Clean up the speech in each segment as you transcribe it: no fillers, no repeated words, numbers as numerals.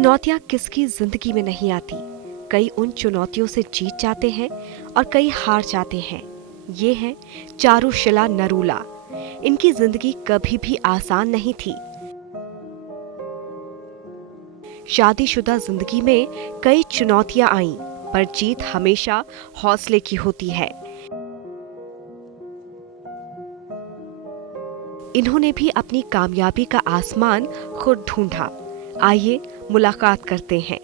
चुनौतियां किसकी जिंदगी में नहीं आती। कई उन चुनौतियों से जीत जाते हैं और कई हार जाते हैं। ये है चारुशिला नरूला। इनकी जिंदगी कभी भी आसान नहीं थी। शादीशुदा जिंदगी में कई चुनौतियां आईं, पर जीत हमेशा हौसले की होती है। इन्होंने भी अपनी कामयाबी का आसमान खुद ढूंढा। आइए मुलाकात करते हैं।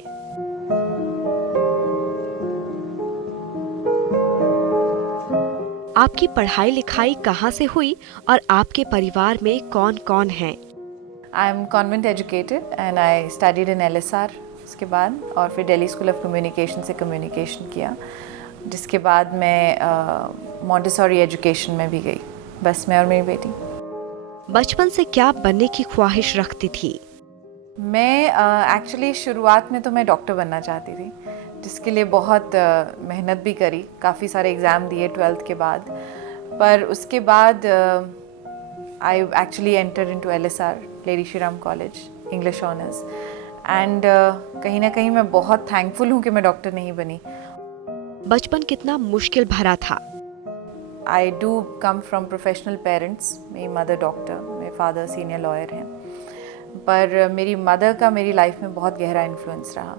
आपकी पढ़ाई लिखाई कहाँ से हुई और आपके परिवार में कौन कौन है? I am convent educated and I studied in LSR उसके बाद, और फिर दिल्ली स्कूल ऑफ कम्युनिकेशन से कम्युनिकेशन किया, जिसके बाद मैं मॉन्टेसोरी एजुकेशन में भी गई। बस मैं और मेरी बेटी। बचपन से क्या बनने की ख्वाहिश रखती थी? मैं एक्चुअली शुरुआत में तो मैं डॉक्टर बनना चाहती थी, जिसके लिए बहुत मेहनत भी करी, काफ़ी सारे एग्ज़ाम दिए 12th के बाद। पर उसके बाद I actually enter into LSR lady Shri Ram college English honours, and कहीं ना कहीं मैं बहुत थैंकफुल हूँ कि मैं डॉक्टर नहीं बनी। बचपन कितना मुश्किल भरा था? I do come from professional parents. मेरी मदर डॉक्टर, मेरे फादर सीनियर लॉयर हैं, पर मेरी मदर का मेरी लाइफ में बहुत गहरा इन्फ्लुएंस रहा,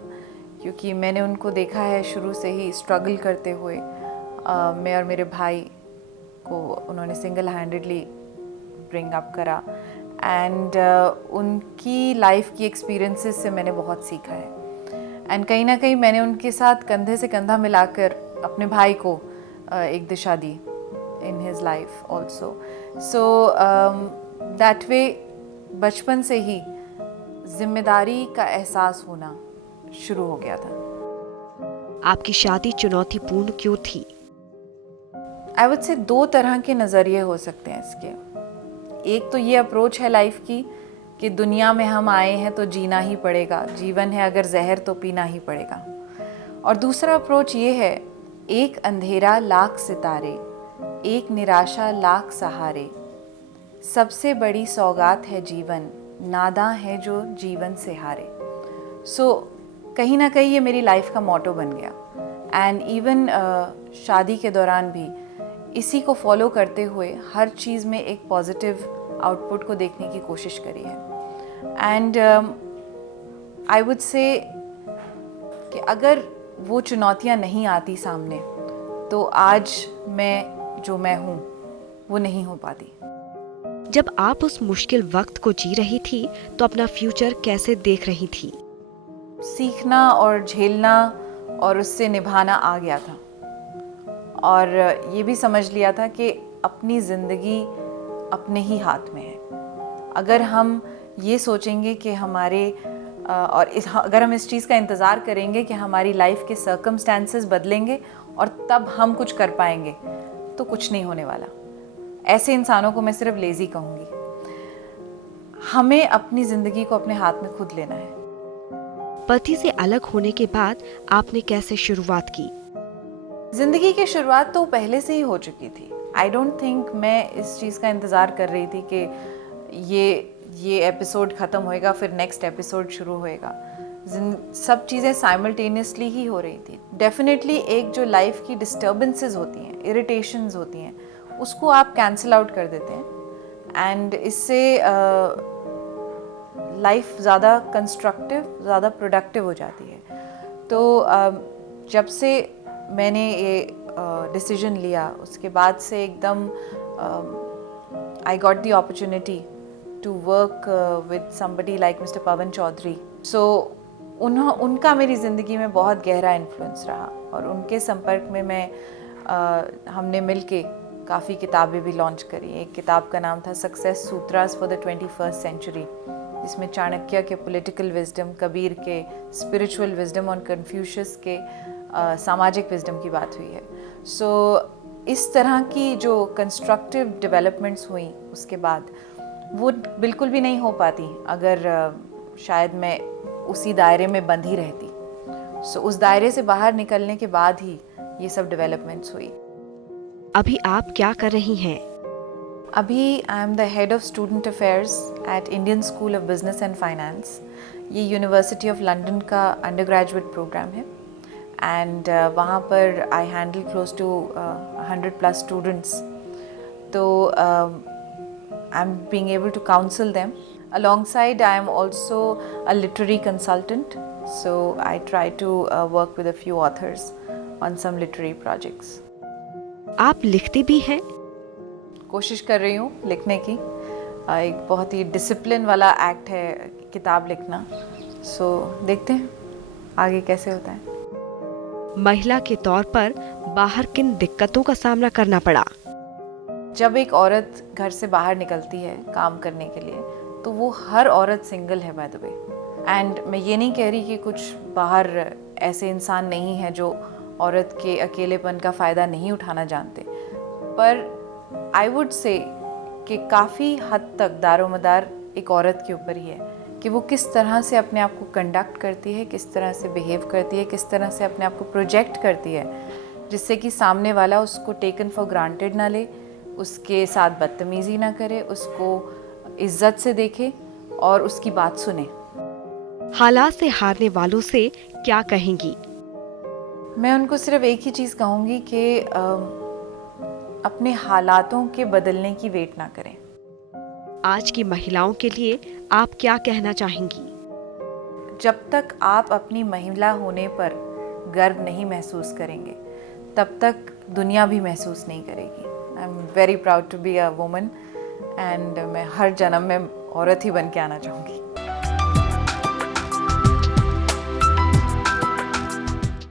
क्योंकि मैंने उनको देखा है शुरू से ही स्ट्रगल करते हुए। मैं और मेरे भाई को उन्होंने सिंगल हैंडेडली ब्रिंग अप करा, एंड उनकी लाइफ की एक्सपीरियंसेस से मैंने बहुत सीखा है। एंड कहीं ना कहीं मैंने उनके साथ कंधे से कंधा मिलाकर अपने भाई को एक दिशा दी in his life also. So that way बचपन से ही जिम्मेदारी का एहसास होना शुरू हो गया था। आपकी शादी चुनौतीपूर्ण क्यों थी? आई वुड से 2 तरह के नज़रिए हो सकते हैं इसके। एक तो ये अप्रोच है लाइफ की कि दुनिया में हम आए हैं तो जीना ही पड़ेगा, जीवन है अगर जहर तो पीना ही पड़ेगा। और दूसरा अप्रोच ये है, एक अंधेरा लाख सितारे, एक निराशा लाख सहारे, सबसे बड़ी सौगात है जीवन, नादां है जो जीवन से हारे। सो कहीं ना कहीं ये मेरी लाइफ का मोटो बन गया। एंड इवन शादी के दौरान भी इसी को फॉलो करते हुए हर चीज़ में एक पॉजिटिव आउटपुट को देखने की कोशिश करी है। एंड आई वुड से कि अगर वो चुनौतियाँ नहीं आती सामने, तो आज मैं जो मैं हूँ वो नहीं हो पाती। जब आप उस मुश्किल वक्त को जी रही थी, तो अपना फ्यूचर कैसे देख रही थी? सीखना और झेलना और उससे निभाना आ गया था, और ये भी समझ लिया था कि अपनी ज़िंदगी अपने ही हाथ में है। अगर हम ये सोचेंगे कि अगर हम इस चीज़ का इंतज़ार करेंगे कि हमारी लाइफ के सर्कमस्टेंसेस बदलेंगे और तब हम कुछ कर पाएंगे, तो कुछ नहीं होने वाला। ऐसे इंसानों को मैं सिर्फ लेज़ी कहूँगी। हमें अपनी ज़िंदगी को अपने हाथ में खुद लेना है। पति से अलग होने के बाद आपने कैसे शुरुआत की? ज़िंदगी की शुरुआत तो पहले से ही हो चुकी थी। आई डोंट थिंक मैं इस चीज़ का इंतज़ार कर रही थी कि ये एपिसोड ख़त्म होएगा फिर नेक्स्ट एपिसोड शुरू होएगा। सब चीज़ें साइमल्टेनियसली ही हो रही थी। डेफिनेटली एक जो लाइफ की डिस्टर्बेंसेस होती हैं, इरिटेशंस होती हैं, उसको आप कैंसिल आउट कर देते हैं, एंड इससे लाइफ ज़्यादा कंस्ट्रक्टिव, ज़्यादा प्रोडक्टिव हो जाती है। तो जब से मैंने ये डिसीजन लिया, उसके बाद से एकदम I got the opportunity to work with somebody like mister Pawan Chaudhary. So उनका मेरी ज़िंदगी में बहुत गहरा इन्फ्लुएंस रहा, और उनके संपर्क में हमने मिलके काफ़ी किताबें भी लॉन्च करी। एक किताब का नाम था success sutras for the 21st century, जिसमें चाणक्य के पॉलिटिकल विजडम, कबीर के स्पिरिचुअल विजडम और कन्फ्यूशियस के सामाजिक विजडम की बात हुई है। सो इस तरह की जो कंस्ट्रक्टिव डेवलपमेंट्स हुई उसके बाद, वो बिल्कुल भी नहीं हो पाती अगर शायद मैं उसी दायरे में बंधी रहती। सो उस दायरे से बाहर निकलने के बाद ही ये सब डेवलपमेंट्स हुई। अभी आप क्या कर रही हैं? अभी I am the head of student affairs at Indian school of business and finance. ये यूनिवर्सिटी ऑफ लंदन का अंडर ग्रेजुएट प्रोग्राम है एंड वहाँ पर I handle close to 100+ students. तो I am being able to counsel them. Alongside, I am also a literary consultant, so I try to work with a few authors on some literary projects. आप लिखती भी हैं? कोशिश कर रही हूँ लिखने की. एक बहुत ही डिसिप्लिन वाला एक्ट है किताब लिखना, सो देखते हैं आगे कैसे होता है. महिला के तौर पर बाहर किन दिक्कतों का सामना करना पड़ा? जब एक औरत घर से बाहर निकलती है काम करने के लिए, तो वो हर औरत सिंगल है बाय द वे. एंड मैं ये नहीं कह रही कि कुछ बाहर ऐसे इंसान नहीं है जो औरत के अकेलेपन का फ़ायदा नहीं उठाना जानते, पर आई वुड से कि काफ़ी हद तक दारोमदार एक औरत के ऊपर ही है कि वो किस तरह से अपने आप को कंडक्ट करती है, किस तरह से बिहेव करती है, किस तरह से अपने आप को प्रोजेक्ट करती है, जिससे कि सामने वाला उसको टेकन फॉर ग्रांटेड ना ले, उसके साथ बदतमीज़ी ना करे, उसको इज्जत से देखे और उसकी बात सुने. हालात से हारने वालों से क्या कहेंगी? मैं उनको सिर्फ एक ही चीज़ कहूँगी कि अपने हालातों के बदलने की वेट ना करें. आज की महिलाओं के लिए आप क्या कहना चाहेंगी? जब तक आप अपनी महिला होने पर गर्व नहीं महसूस करेंगे, तब तक दुनिया भी महसूस नहीं करेगी. I am very proud to be a woman and मैं हर जन्म में औरत ही बन के आना चाहूँगी.